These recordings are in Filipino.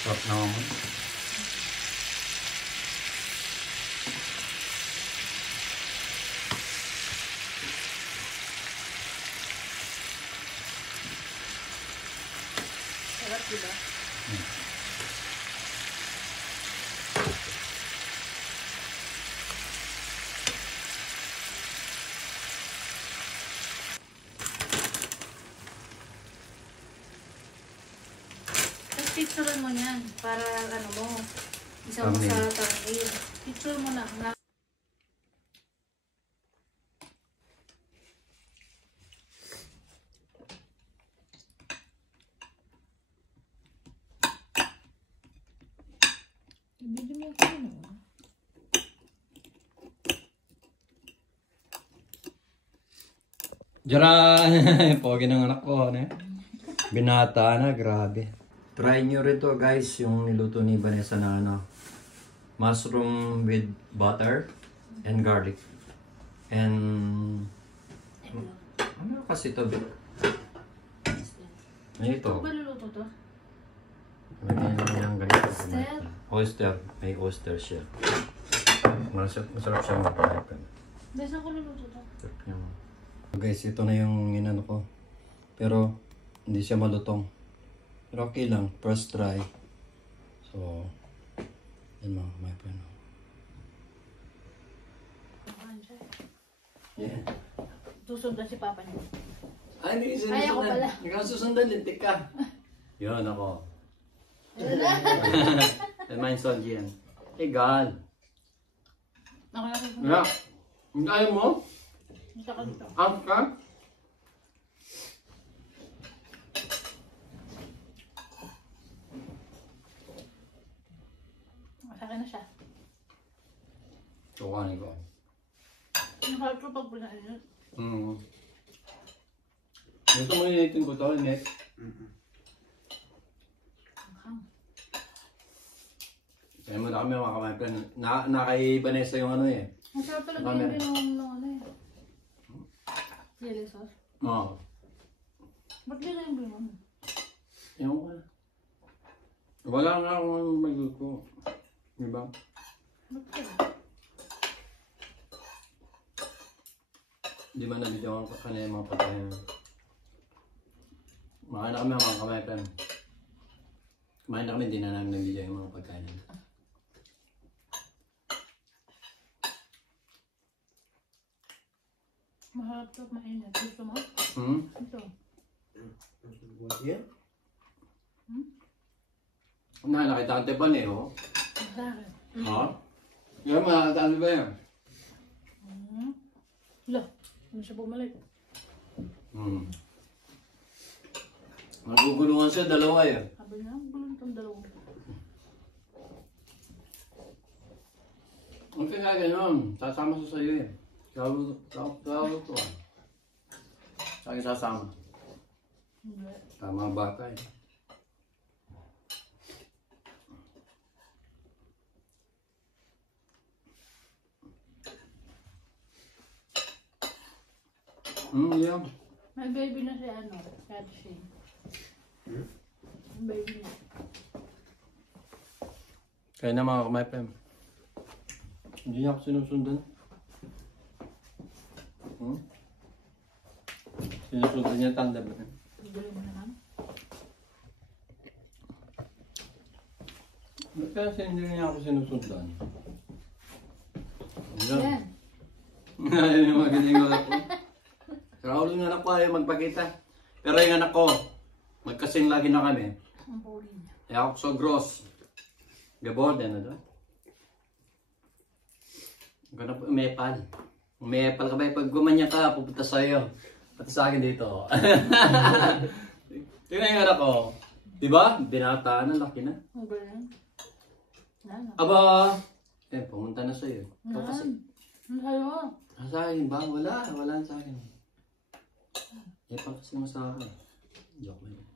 Sarap naman. Sarap, diba? Picture mo yan para ano mo, isa mo sa thumbnail. Picture mo na. Ibigay mo ko yun. Diyan! Pogi ng anak ko. Ano? Binata na, grabe. Try nyo rin to guys, yung niluto ni Vanessa na ano, mushroom with butter and garlic. And ano kasi to? Ano ito? Ano ba luluto to? Yung ganito. Oyster? Oyster. May oyster siya. Masarap siya magpapalitan. Besa ko luluto to. Guys, ito na yung inano ko. Pero hindi siya malutong. Pero okay lang, first try. So, yan mga my friend. Yeah. Susundan si Papa niyo. Ay, hindi Ay, ako pala. Ikaw susundan, lintik ka. Yun ako. May son yan. Egal. Ako na susundan. Yeah. Hindi ayaw mo? Isa ka dito. Out ka? Sa akin na siya. Tukanin ko. Mahal ko pag pinainit. Gusto mo initin ko to, Nick? Kaya mo na kami mga kamay-plan. Nakay Vanessa yung ano eh. Ang sarap talaga yung binuhong ng ano eh. Chili sauce. Oo. Ba't gano'n yung binuhong? Ewan ko na. Wala nga akong magluto. Diba? Ba't gano'n? Di ba nabidyoan ko kanina yung mga pagkain? Makain na kami mga kamay-plan. Kumain na kami, hindi na namin nabidyo yung mga pagkain. Maharap to, mainit. Gusto mo? Ito. Yan? Nakita ang tepan eh, oh. Masarap. Ha? Yan, makakatabi ba yan? Wala. Hindi siya bumalik. Nagugulungan siya, dalawa eh. Sabi niya, gulong itong dalawang. Ang kaya gano'n, sasama siya sa'yo eh. Kalo to ah. Sa'yo sasama. Hindi. Tama bata eh. Yeah. May baby na si ano, si Ate Shane. May baby na. Kaya na mga kamay-pem. Hindi niya ako sinusundan. Sinusundan niya tanda ba? Gulo mo naman. Kasi hindi niya ako sinusundan. Yan. Ayun yung magaling ko ako. Raul yung anak ko ayaw magpakita. Pero yung anak ko, magkasing lagi na kami. Ang puli niya. Kaya ako so gross. Gaborde na doon. Ganap umepal. Umepal ka ba? Pag gumanya ka, pupunta sa'yo. Pati sa akin dito. Tingnan yung anak ko. Diba? Binata na, laki na. Ang galing. Yan. Aba! Eh, pumunta na sa'yo. Ikaw kasi. Ang sa'yo. Sa akin ba? Wala. Wala sa akin. Eh, kasi mo sa akin. Joke mo yun.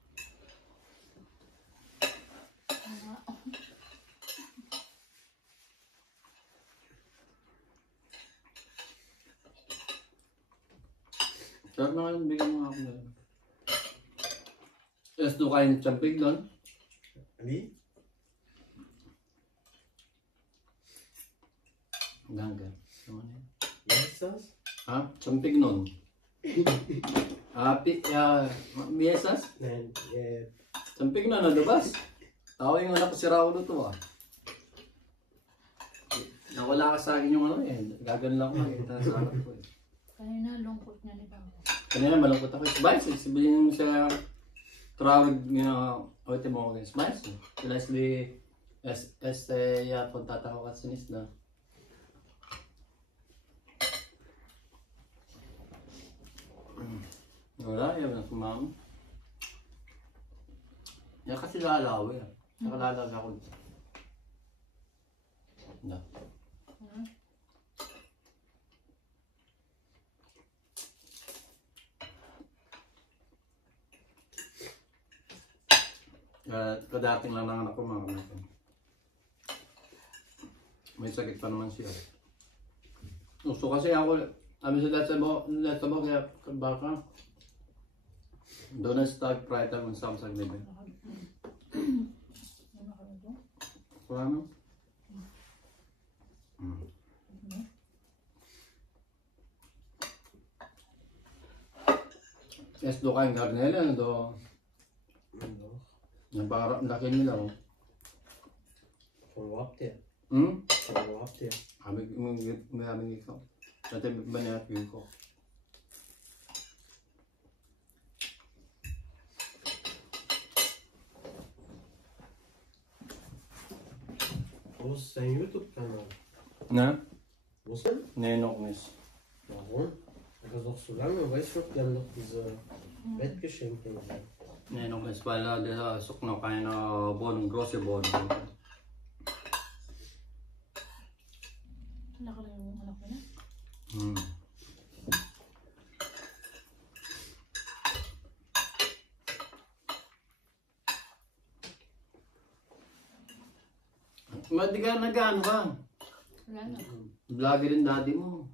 Sarap na kayo, bigyan mo ako na. Yes, do kayo ng champig doon. Ani? Ganggan. Ano na yun? Mesas? Ha? Champignon. Miesas? Champignon na labas. Tao yung anak ko si Raulo to ah. Nawala ka sa akin yung ano eh. Gagan lang ako nakikita sa anak ko eh. Kanina lungkot niya ni Papa. Kanina malungkot ako. Spice, sabihin mo siya trawag niya oite mo ako Spice. Leslie ya punta ako at sinis na. Wala, yan ang sumama. Yan kasi lalaw eh. Nakalalaw ako. Na. Kadating lang ng anak ko mga kamay. May sakit pa naman siya. Gusto kasi ako, sa let's kaya baka doon na start try tayo ng Samsung baby. Wala no? Yes, do kayong garnela, do. Yang parang laki nila oh. Follow up there. Follow up there. May ikaw. Dati banyak yun ko. Sen YouTube kanaal. Na? Nasıl? Nee, nog niet. Warum? Ik was nog zo lang geweest op dan nog diese Bettgeschenke. Nee, nog eens. Weil der zoekt nog een bon, große bon. Nakalala yung anak ko na. Di ka nag-ano ka? Wala na. Vlogger rin daddy mo.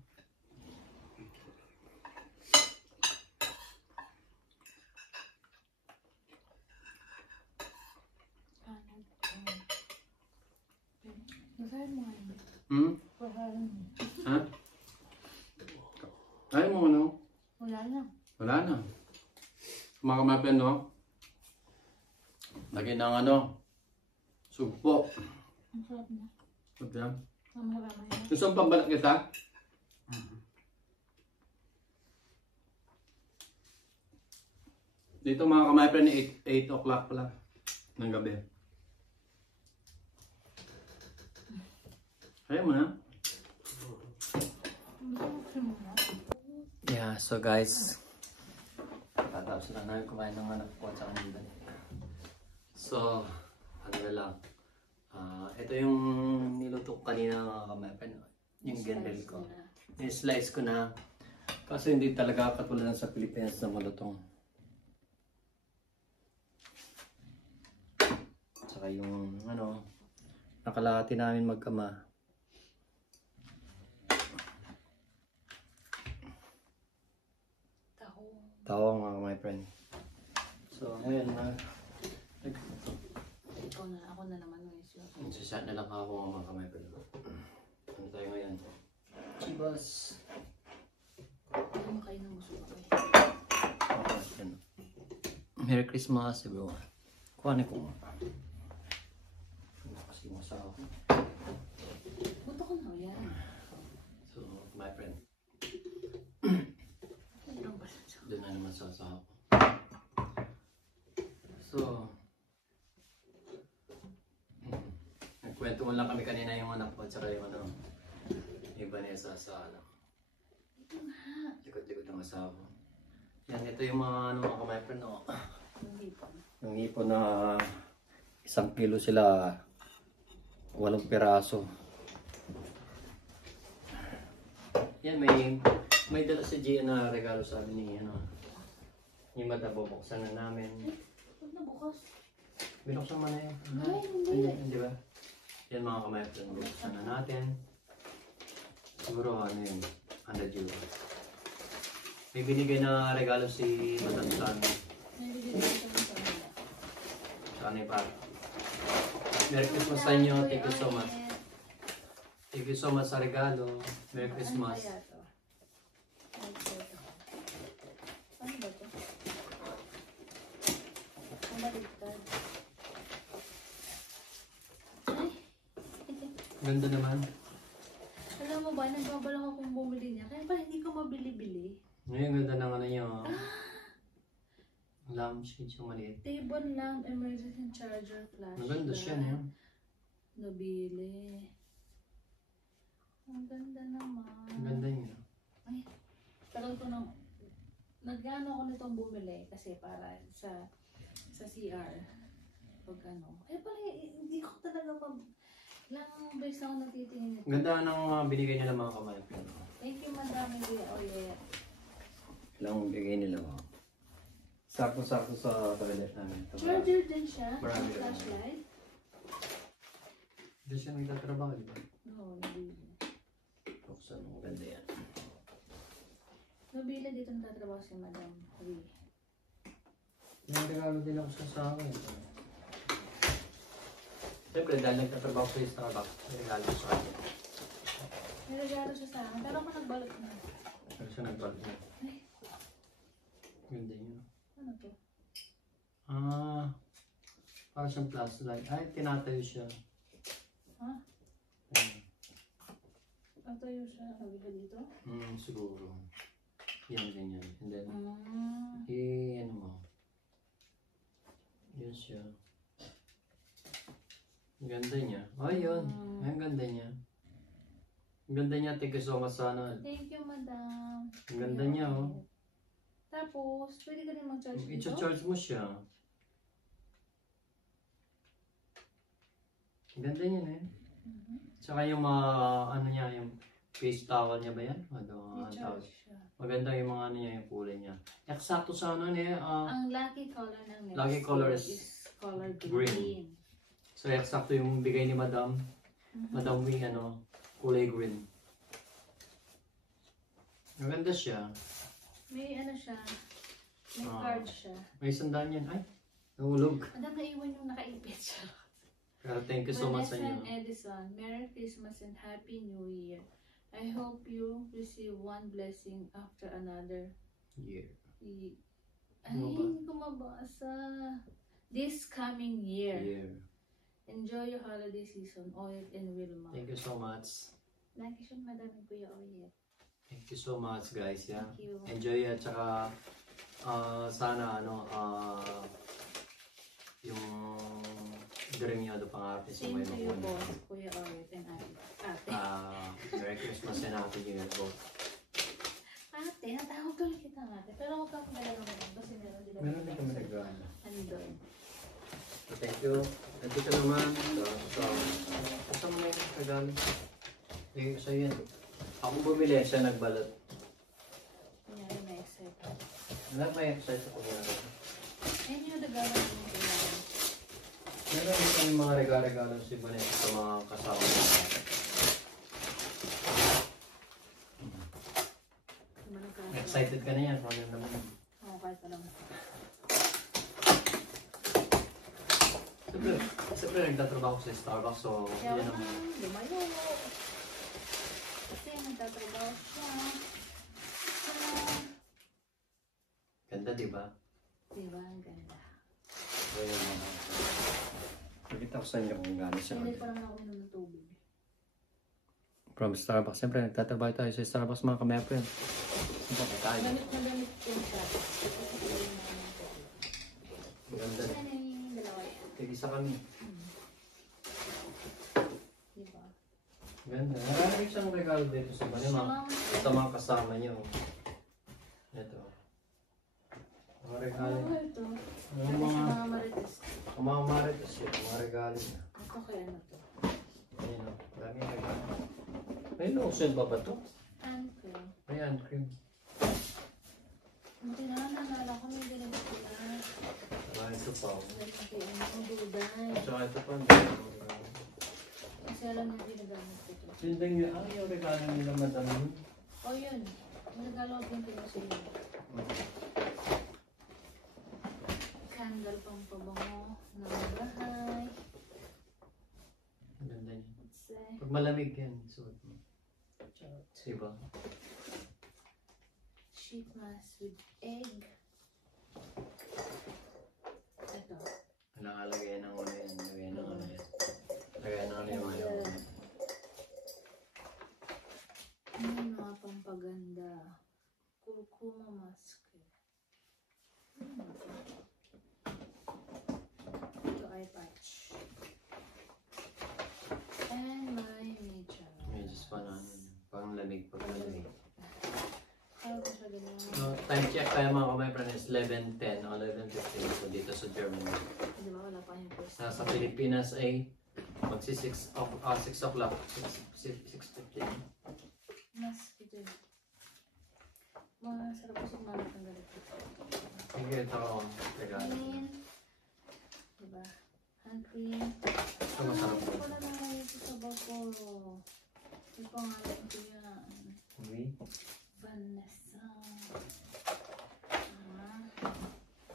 Basahin mo nga yun. Basahin mo. Ha? Ayaw mo ano? Wala na. Wala na. Mga kamapen no? Lagi ng ano? Sugpo. Ang sarap na. Sarap yan. Mamaya yan. Gusto mong pambalak kita? Dito mga kamapen, 8 o'clock pala ng gabi. Ayaw mo na? Yeah, so guys, tatapos na namin kumain ng anak ko at saka nila. So, ano na lang. Ito yung niluto ko kanina mga kamapen. Yung gendel ko. Ni-slice ko na. Kasi hindi talaga katulad sa Pilipinas na malutong. Saka yung ano, nakalahati namin magkama. Tawang mga my friend. So, ngayon na. Ikaw na, ako na naman ng isyo. Nagsasat na lang ako mga my friend. Ano tayo ngayon? Chivas. Ano mo kayo ng gusto ko? Merry Christmas everyone. Kuhanin ko nga. Kasi masa ako. Buto ko na yan. So, my friend. Doon na naman sa ako. So, nagkwento mo lang kami kanina yung anak ko at saka yung ano, yung Vanessa sa ano. Likod-likod ng asawa ko. Yan, ito yung mga ano mga my friend, no? Yung hipon na 1 kilo sila, 8 piraso. Yan, may dala si Gia na regalo sa amin ni ano. Yung bubuksan na namin. Huwag na bukas. Binuksan mo na yun. Ay, hindi. Hindi ba? Yan mga kamayan, bubuksan na natin. Siguro ano yun, 100 euro. May binigay na regalo si Madam Sano. May bibigyan ko sa kanila. Saan pa? Merry Christmas sa inyo. Thank you so much. Thank you so much sa regalo. Merry Ano Christmas. kaya to? Ano kaya to? Ano ba to? Ang baliktad. Ay! Ganda naman. Alam mo ba, nagbabalak akong bumili niya. Kaya pala hindi ko mabili-bili. Ngayon, ganda ng ano niya. Lampshade yung maliit. Table lamp, emergency charger, flashlight. Maganda siya niya. Nabili. Ang ganda naman. Ang ganda niya. Ay, tagal ko nang... Nag-ano ako nitong bumili kasi para sa CR. Pag ano. Kaya pala, hindi ko talaga ilang beses na ako natitingin nito. Ganda ng binigay nila mga kamay. Thank you, madami kuya. Oh, yeah. Ilang bigay nila mga. Sakto-sakto sa toilet namin. Charger din siya. Marami Yung flashlight. Hindi siya nagtatrabaho, di ba? No, hindi. Buksan mo, ganda yan. Nabili dito nagtatrabaho si Madam Rie. May regalo din ako sa akin. Siyempre, dahil nagtatrabaho sa Starbucks, may regalo sa akin. May regalo siya sa akin, pero ako nagbalot na. Pero siya nagbalot niya. Ay, Ganda niya. ano to? Para siyang flashlight. Ay, tinatayo siya. Ha? Ayan. Patayo siya. Sabi ka dito? Siguro. Yan, ganyan. And then, ano mo. Yan siya. Ang ganda niya. Ay, yun. Ay, ang ganda niya. Ang ganda niya. Thank you so much sa ano. Thank you, madam. Ang ganda niya, oh. Tapos, pwede ka rin mag-charge dito? I-charge mo siya. Ang ganda niya, eh. Tsaka yung mga, ano niya, yung face towel niya ba yan? Ano, ang tawag? I-charge siya. Maganda yung mga ano niya, yung kulay niya. Eksakto sa ano niya, Ang lucky color ng Nest Lucky color is color green. green. So, eksakto yung bigay ni Madam. Madam Wing, ano, kulay green. Maganda siya. May ano siya, may Ah. card siya. May sandaan yan. Ay, nahulog. Madam, naiwan yung nakaipit siya. Pero thank you so much sa Vanessa inyo. and Edison, Merry Christmas and Happy New Year. I hope you receive one blessing after another. Yeah. Ay, Ano ba? hindi ko mabasa. This coming year. Yeah. Enjoy your holiday season, Oyet and Wilma. Thank you so much. Lagi siya madami Kuya Oyet. Thank you so much, guys. Yeah. Thank you. Enjoy at saka sana ano yung dream niyo do pangarap niyo sa Same may to you, mga boss, Kuya Oyet and Ate. Merry Christmas and Happy New Year both. Ate, natawag ko ulit kita ate. Pero huwag kang dalawa naman kasi meron din Meron din kami nag-ano. Ano doon? So, thank you. Nandito naman. Kasama mo yung regalo. Thank you sa yan. Ako bumili, siya nagbalot. Kunyari may excited. Alam may exercise ako gano'n. Ayun yung regalo namin kailangan. Meron din kami mga regalo si Vanessa sa mga kasama niya. Excited ka na yan. Ano naman. Oo, kahit pa lang. Siyempre nagtatrabaho ko sa Starbucks, so Kaya yan naman, naman. lumayo. Kasi nagtatrabaho siya. Ganda, diba? Diba, ang ganda. So, yun mga. Nakita ko sa inyo kung gano'n siya. Hindi pa naman ako inom ng tubig. From Starbucks. Siyempre, nagtatrabaho tayo sa Starbucks mga kamepren. Siyempre, tayo. Gamit na gamit ko siya. Maganda. Yan yung dalawa yan. Tig-isa kami. Diba? Ganda. Marami siyang regalo dito sa Manila. Ito mga kasama niyo. Ito. Mga regalo. Ano ito? Yung Kasi mga mga marites. mga marites yun. Mga regalo niya. Ito kaya ano to? Ayun o. Maraming regalo. May lotion pa ba ito? Ano ko? Ayan, cream. Buti na naalala ko may ganito sila. Saka ito pa. oh. Kasi ano, duday. Saka ito pa. Kasi alam niya ginagamit ko ito. Sindang yun. Ano yung regalo nila madami? O yun. Ang regalo ko din ko sa iyo. Candle pang pabango ng bahay. Ganda niya. Set. Pag malamig yan, suot mo. Charot. Diba? Sheet mask with egg. Ito. Nakalagay ng ulo yan. Lagay ng ulo yan. Lagay ng ulo yan. Ano mga pampaganda? Kurkuma mask. Ito eye patch. And my medyas. Medyo pa na pang lamig pag malamig. Kaya ko siya ganyan. So, time check tayo mga kamay friends, 11:10 o 11:15. So dito sa Germany. Di ba wala pa yung first? Sa Pilipinas ay magsi 6 o'clock. 6:15. Mas ito yun. Masarap ko sumanap ng ganito. Sige, ito ako. Clean. Diba? Hand cream. Ito masarap po. Wala na nga ito sa bako. May pangalan ko yan. Okay. Vanessa.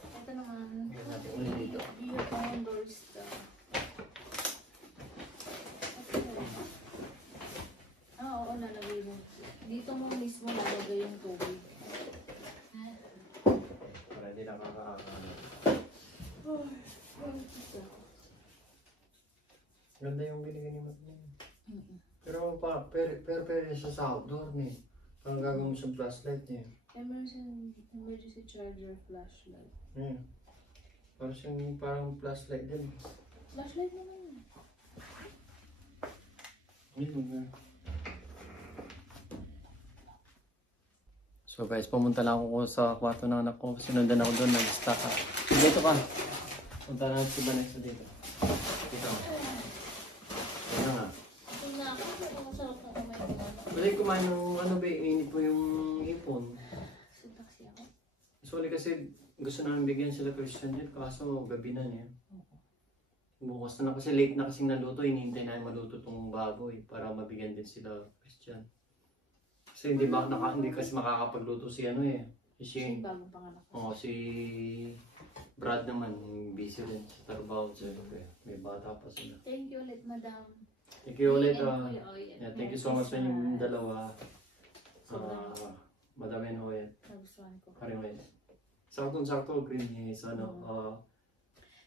Ito naman. Tingnan natin ulit dito. Beer and barista. Oo, nalagay mo. Dito mo mismo lalagay yung tubig. Para hindi nakakaano. Ganda yung binigay ni Mat. Pero sa outdoor ni. Parang gagawin mo sa flashlight niya. Emergency charger flashlight. Ayan. Parang flashlight din. Flashlight naman yun. So guys, pumunta lang ako sa kwarto ng anak ko. Sinundan ako doon, nag-stock up. Dito ka. Punta na si Vanessa dito. Dito. Dito nga. Ito na ako. Ito masarap na kamay ko. Wala yung kumain ng ano ba, init po yung ipon. Sintaksi ako. Sorry kasi gusto namin bigyan sila Christian dito, kaso gabi na niya. Bukas na kasi late na kasing naluto, hinihintay namin maluto itong bago para mabigyan din sila Christian. Kasi hindi kasi makakapagluto si ano eh. Si Shane. Yung bagong panganak. Oo, si Brad naman, busy rin sa trabaho. So, may bata pa sila. Thank you ulit, madam. Thank you ulit. Yeah, Thank you so much sa inyong dalawa. Sobrang Madam and Oyet. nagustuhan ko. Karimay. Sakto green ni ano.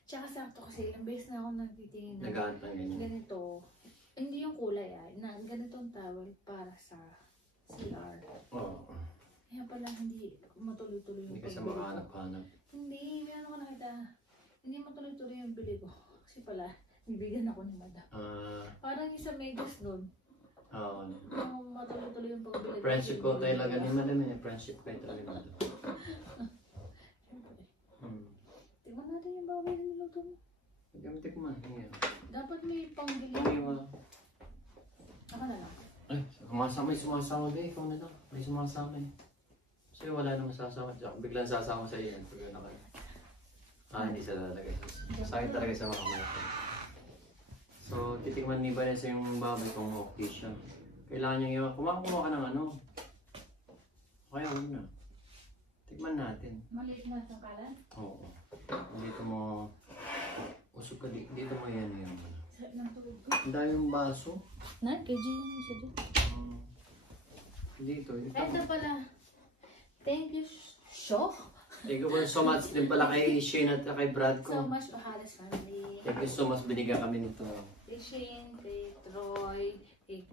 Tsaka sakto kasi ilang beses na ako nagtitingin na Nag-aantang ganyan. ganito. Hindi yung kulay na ganitong towel para sa CR. Oo. Kaya pala hindi matuloy-tuloy yung Hindi kasi pagbili ko. makahanap-hanap. Hindi, may ano ko nakita. Hindi matuloy-tuloy yung bili ko. Kasi pala, bibigyan ako ni madam. Parang isa megas doon. Oo. Kung matuloy-tuloy yung pagbili ko. Friendship ko talaga ni Madam eh. Friendship ko talaga ni Madam. Tingnan natin yung baboy na niluto mo. Gamitin ko man. Dapat may pangbili. Ako na lang. Ay, may sumasama ba? Ikaw na lang. May sumasama eh. Kasi wala namang sasama. Biglang sasama sa iyo. Pag na kayo. Hindi sa lalagay. Sakit talaga sa mga kamay. So, titikman ni Vanessa yung baboy kung okay siya. Kailangan niya yung kumakuha ka ng ano. Kaya huwag na. Tikman natin. Maliit na sa kalan? Oo. Dito mo, usok ka dito mo yan yung ano. Sarap ng tubig ko. Ang dami yung baso. Na, kg yan isa dito. Dito. Ito pala. Thank you, Sho. Thank you so much din pala kay Shane at kay Brad ko. So much, Pahalas family. Thank you so much, binigyan kami nito. Kay Shane, kay Troy, kay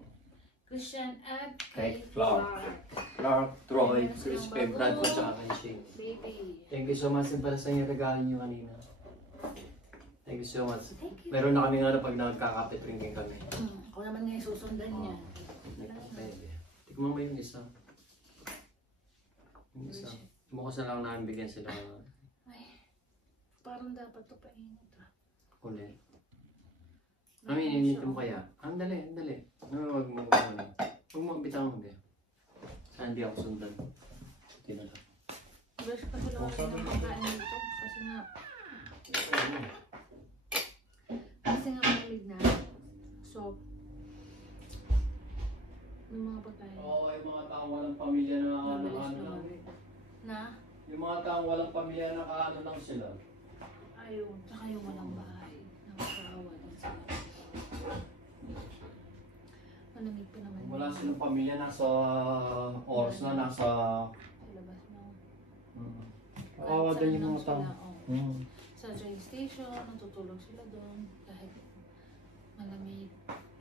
Christian, at Kay kay Clark, Troy, Chris, kay Brad ko at kay Shane. Baby. Thank you so much din pala sa inyo regalo nyo kanina. Thank you so much. Thank you. Meron na kami nga pag nagkakapit rin kami. Ako naman ngayon susundan niya. Tikman mo yung isa. Yung isa. Bukas na lang namin bigyan sila Ay, parang dapat ito painit ulit. Init mo kaya? Ang dali. Huwag mo bitaw mo ba? Saan di ako sundan? Hindi na lang. Brush pa sila kasi ng pagkain dito. Kasi nga malig na. So, yung mga pagkain. Oo, yung mga taong walang pamilya na Mabilis ano naman. lang. Na? Yung mga taong walang pamilya na kaano lang sila. Ayun. Tsaka yung walang bahay. Nakakaawa din sila. Malamig pa naman. Wala silang pamilya, nasa oras na, nasa... Sa labas na. Kawawa Kahit din saan yung lang mga tao. sila, oh. Sa train station, natutulog sila doon. Kahit malamig.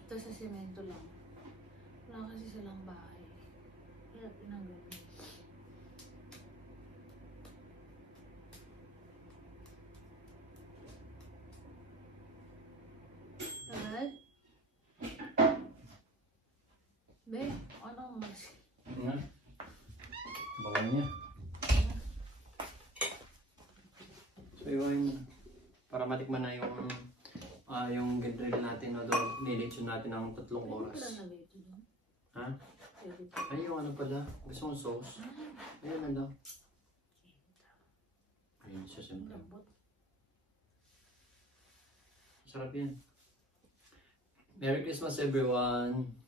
Ito sa semento lang. Wala kasi silang bahay. Kaya pinanggal. Tagal? Be, ano mas? Nga. Bawal niya. So yun, para matikman na yung grill natin, nilitsyon natin ng 3 Pwede oras. pala na dito doon. Ha? Pwede pala. Ay, yung ano pala, gusto mong sauce? Ayun na daw. Ayun siya Ang siyempre. lambot. Sarap yan. Merry Christmas everyone!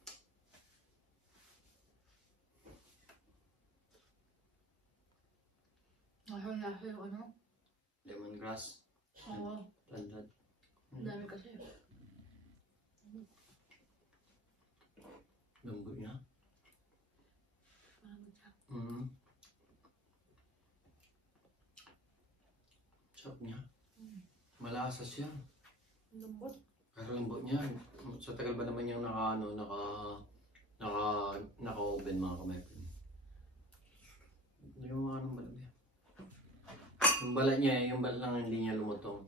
Lasa yung ano? Lemongrass. Oo. Tandan. Ang dami kasi. Lambot niya. Parang siya. Sarap niya. Malasa siya. Ang lambot. Pero lambot niya. Sa tagal ba naman yung naka-oven mga kamay ko. Yung ano malaki. Yung balat niya, yung balat lang hindi niya lumutong.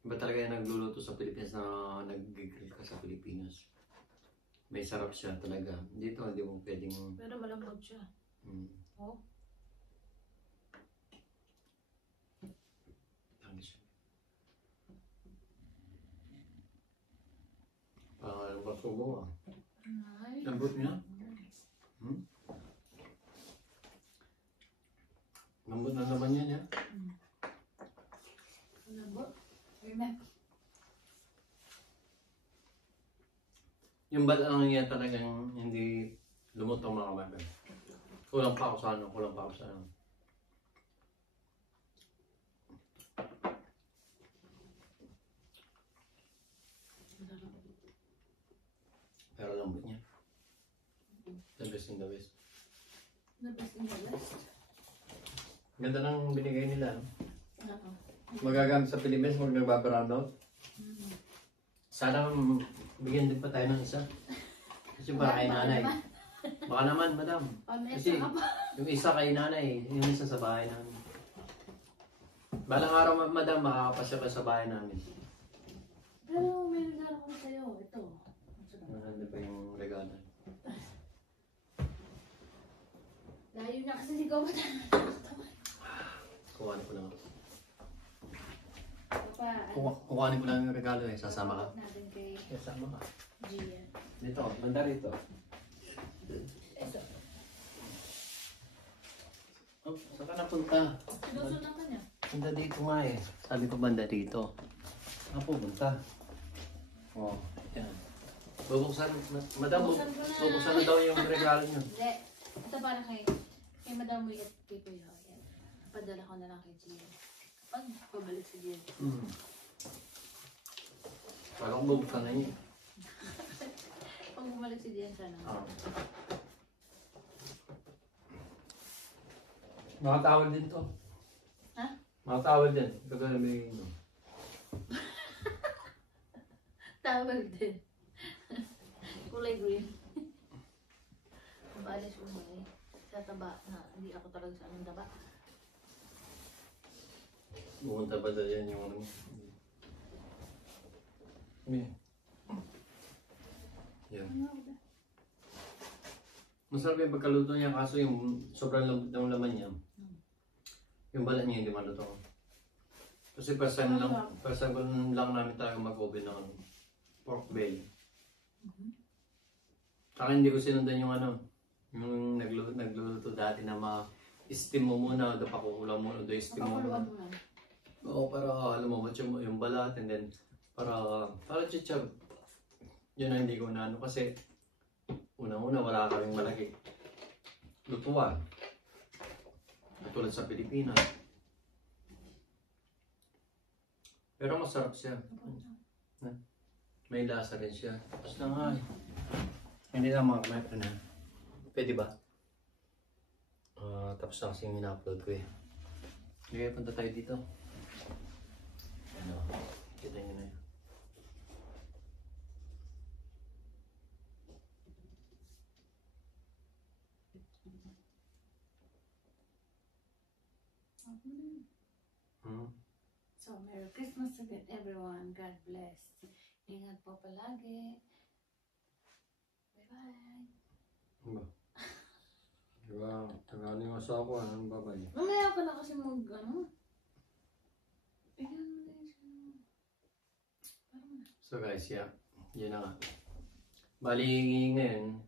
Iba talaga yung nagluluto sa Pilipinas na nag-grill ka sa Pilipinas. May sarap siya talaga. Dito hindi mo pwedeng... Pero malambot siya. Oh. Tangis siya. Parang basugo ah. Ay. Lambot niya? Lambot na naman yan, ya? Ang lambot. Amen. Yung balat lang niya talagang hindi lumutong mga kamay. Kulang pa ako sa ano, kulang pa ako sa ano. Pero lambot niya. The best in the best. The best in the best. Ganda ng binigay nila. No? Oo. Magagamit sa Pilipinas kung nagbabrand out. Sana bigyan din pa tayo ng isa. Kasi para kay nanay. Baka naman, madam. Kasi yung isa kay nanay, yung isa sa bahay namin. Balang araw, madam, makakapasya ka sa bahay namin. Pero may regalo ko sa'yo. Ito. Ano pa yung regalo? Layo na kasi si Gawat. Kuhanin ko lang. Papa, Kuhanin ko lang yung regalo eh. Sasama ka. natin kay Sasama ka. Gia. Dito, banda rito. Ito. Oh, saan ka napunta? Sinusunod ka niya. Banda dito nga eh. Sabi ko banda dito. Saan pupunta? Oh, yan. Bubuksan, madam, Bubuksan ko na. bubuksan na daw yung regalo niyo. Hindi. Ito para kay Madam Wii at kay Kuya. Yan. Padala ko na lang kay Gia. Pag pabalik si Gia. Parang bubuksan na niya. Pag bumalik si Gia sana. Ah. Mga tawad din to. Ha? Mga tawad din. Kagaya may no. Tawag din. Kulay green. Mabalis umay. Sa taba na hindi ako talaga sa anong taba. Bumunta ba dahil yan yung ano? Yan. Yan. Masarap yung pagkaluto niya kaso yung sobrang lambot ng laman niya. Yung balat niya hindi malutong. Kasi first time lang namin tayo mag-oven ng pork belly. Saka hindi ko sinundan yung ano, yung nagluluto dati na ma-steam mo muna, o pakukulang mo, o steam mo muna. mo lang. Oo, para lumabot yung balat and then para chichag. Yun ang hindi ko na ano kasi unang-una wala kaming malaki lutuan. Katulad sa Pilipinas. Pero masarap siya. May lasa rin siya. Tapos na nga. Hindi na mga kamay pa na. Pwede ba? Tapos na kasi yung ina-upload ko eh. Okay, punta tayo dito. Ano, kita nyo na yun. So, Merry Christmas again, everyone. God bless. Ingat po palagi. Bye-bye. Ano ba? Diba, tagaan yung asawa ko, anong babay? Mamaya ka na kasi mag-ano. Bigyan mo na yun siya. Parang na. So guys, yeah. Yun na nga. Bali ngayon,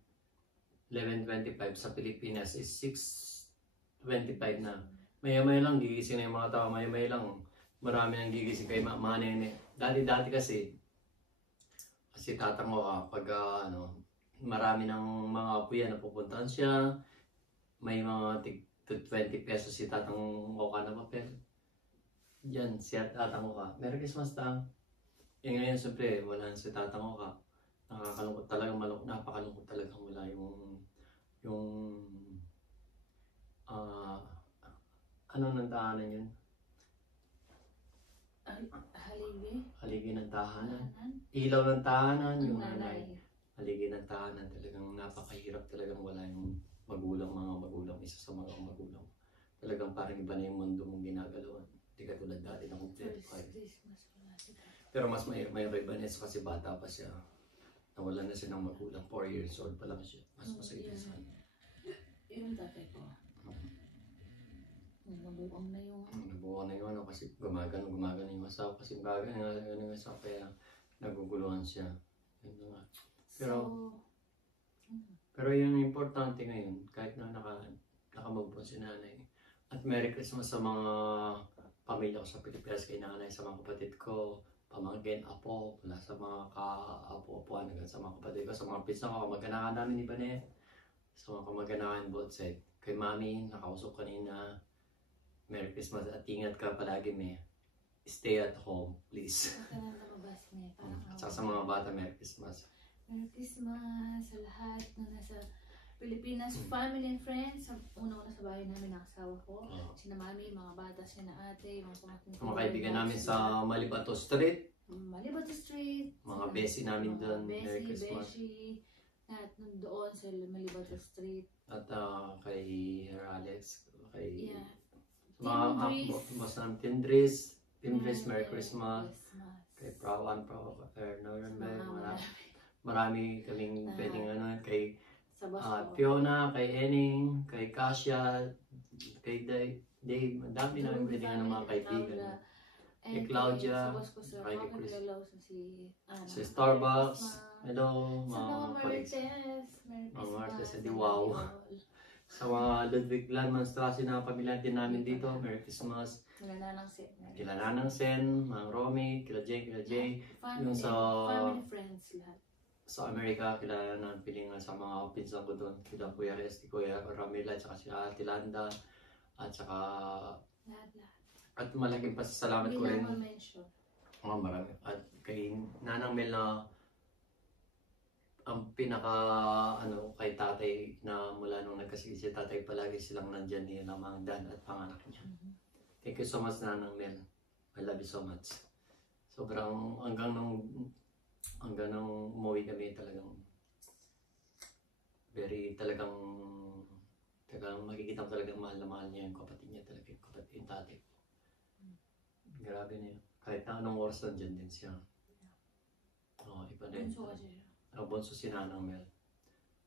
11:25 sa Pilipinas is 6:25 na. Maya-maya lang gigising na yung mga tao. Maya-maya lang marami nang gigising kay mga nene. Dati kasi tatango ka pag marami ng mga apo yan na pupuntahan siya. May mga 20 pesos si tatango ka na papel. Diyan, siya tatango ka. Merry Christmas tang. Eh ngayon siyempre, wala na si tatango ka. Nakakalungkot talaga, napakalungkot talaga wala yung ano ng tahanan yun? Haligi. Haligi ng tahanan. Ilaw ng tahanan, yung nanay. Haligi ng tahanan, talagang napakahirap talagang wala yung mga magulang, isa sa mga magulang. Talagang parang iba na yung mundo mong ginagalawan. Hindi ka tulad dati na kumpleto kayo. Pero mas may iba na kasi bata pa siya. Nawala na siya ng magulang, 4 years old pa lang siya. Mas masaya sa kanya. Yung tatay ko. Nabuang na yung Nabuang na yun kasi gumagano yung asawa kasi gumagano yung asawa kaya naguguluhan siya. Yun nga. Pero yung importante ngayon, kahit na nakamove si nanay. At Merry Christmas sa mga pamilya ko sa Pilipinas, kay nanay, sa mga kapatid ko, pamangkin, apo, mula sa mga ka-apo-apuan, sa mga kapatid ko, sa mga pizza ko, kamag-anakan namin ni Bane, sa mga kamag-anakan both side. Kay mami, nakausap kanina, Merry Christmas at ingat ka palagi, me. Stay at home, please. At saka sa mga bata, Merry Christmas. Merry Christmas sa lahat na nasa Pilipinas, family and friends. Una-una sa bahay namin ang asawa ko. Sina mami, mga bata, sina ate, mga pamangkin ko. Mga kaibigan namin sa Malibato Street. Malibato Street. Mga besi namin doon. Merry Christmas. Beshi, at doon sa Malibato Street. At kay Her Alex, kay mga boss namin Tindris, Merry Christmas. Kay Prawan, marami kaming pwedeng kay Fiona, kay Enning, kay Kasia, kay Dave, madami namin pwedeng mga kaibigan. Kay Claudia, kay Chris, sa Starbucks, hello, mga Marites, wow. Sa mga Ludwig Landman Strasse na pamilya din namin dito, Merry Christmas. Kila Nanang Sen, Mang Romy, kila Jay, yung sa family, friends, lahat. Sa Amerika, kila na piling sa mga pinsan ko doon, kila Kuya Resti, Kuya Ramila, at saka si Ate Landa, at saka lahat. At malaking pasasalamat ko rin. Marami. At kay Nanang Mel na ang kay tatay na mula nung nagkasakit si tatay, palagi silang nandyan ni Lamang Dan at panganak niya. Thank you so much, Nanang Mel. I love you so much. Sobrang hanggang nung umuwi kami, talagang makikita mo talagang mahal na mahal niya yung kapatid niya, talaga yung tatay. Grabe na yun. Kahit na anong oras nandyan din siya. Iba na yun. Bonso si Nanang Mel.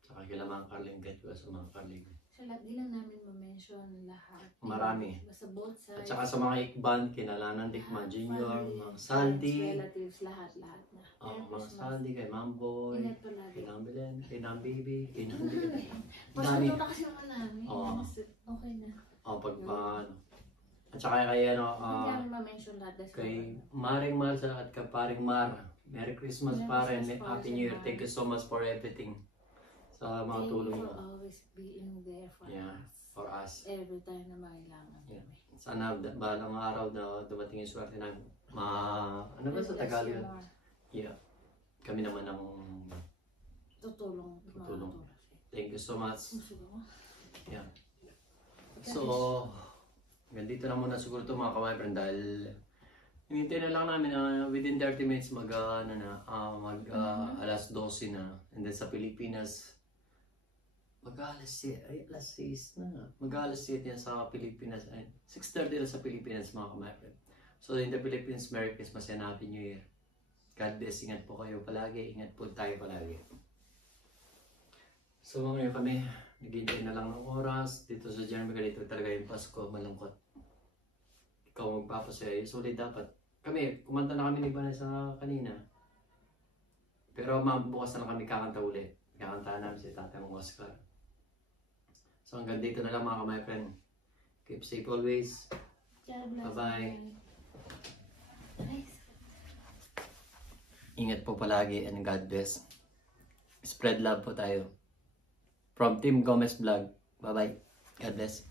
Tsaka kila mga Carling, get well sa mga Carling. Sa lahat, di lang namin ma-mention lahat. Marami. Basta both sides. At saka sa mga Ikban, kinalanan Dickman Jr., mga Saldi. Relatives, lahat na. Mga Saldi, kay Mamboy, Ingat palagi. kay Nang Belen, kay Nang Baby, kay Nang Mas ito na kasi naman namin. Okay na. At saka kay hindi namin ma-mention lahat. Kay Maring Mar at kay Paring Mar. Merry Christmas pare, Happy New Year. Thank you so much for everything. Sa mga tulong mo. mo. Thank you for always being there for us. For us. Every time na mailangan. Sana balang araw na dumating yung swerte namin. Ano ba sa Tagalog? Yeah. Kami naman ang tutulong. Tutulong. makakatulong. Thank you so much. Siguro. Yeah. So, ganito na muna siguro ito mga ka-my-friend dahil hinintay na lang namin na within 30 minutes mag alas 12 na. And then sa Pilipinas, mag alas 6 na. Mag alas 7 yan sa Pilipinas. 6:30 na sa Pilipinas mga ka-my-friend. So in the Philippines, Merry Christmas and Happy New Year. God bless. Ingat po kayo palagi. Ingat po tayo palagi. So ngayon kami, naghihintay na lang ng oras. Dito sa Germany, ganito talaga yung Pasko, malungkot. Ikaw magpapasaya. Sulit dapat. Kami, kumanta na kami ni Vanessa kanina. Pero bukas na lang kami kakanta ulit. Kakantahan namin si Tatay mong Oscar. So hanggang dito na lang mga my friend. Keep safe always. Bye-bye. Ingat po palagi and God bless. Spread love po tayo. From Team Gomez Vlog. Bye-bye. God bless.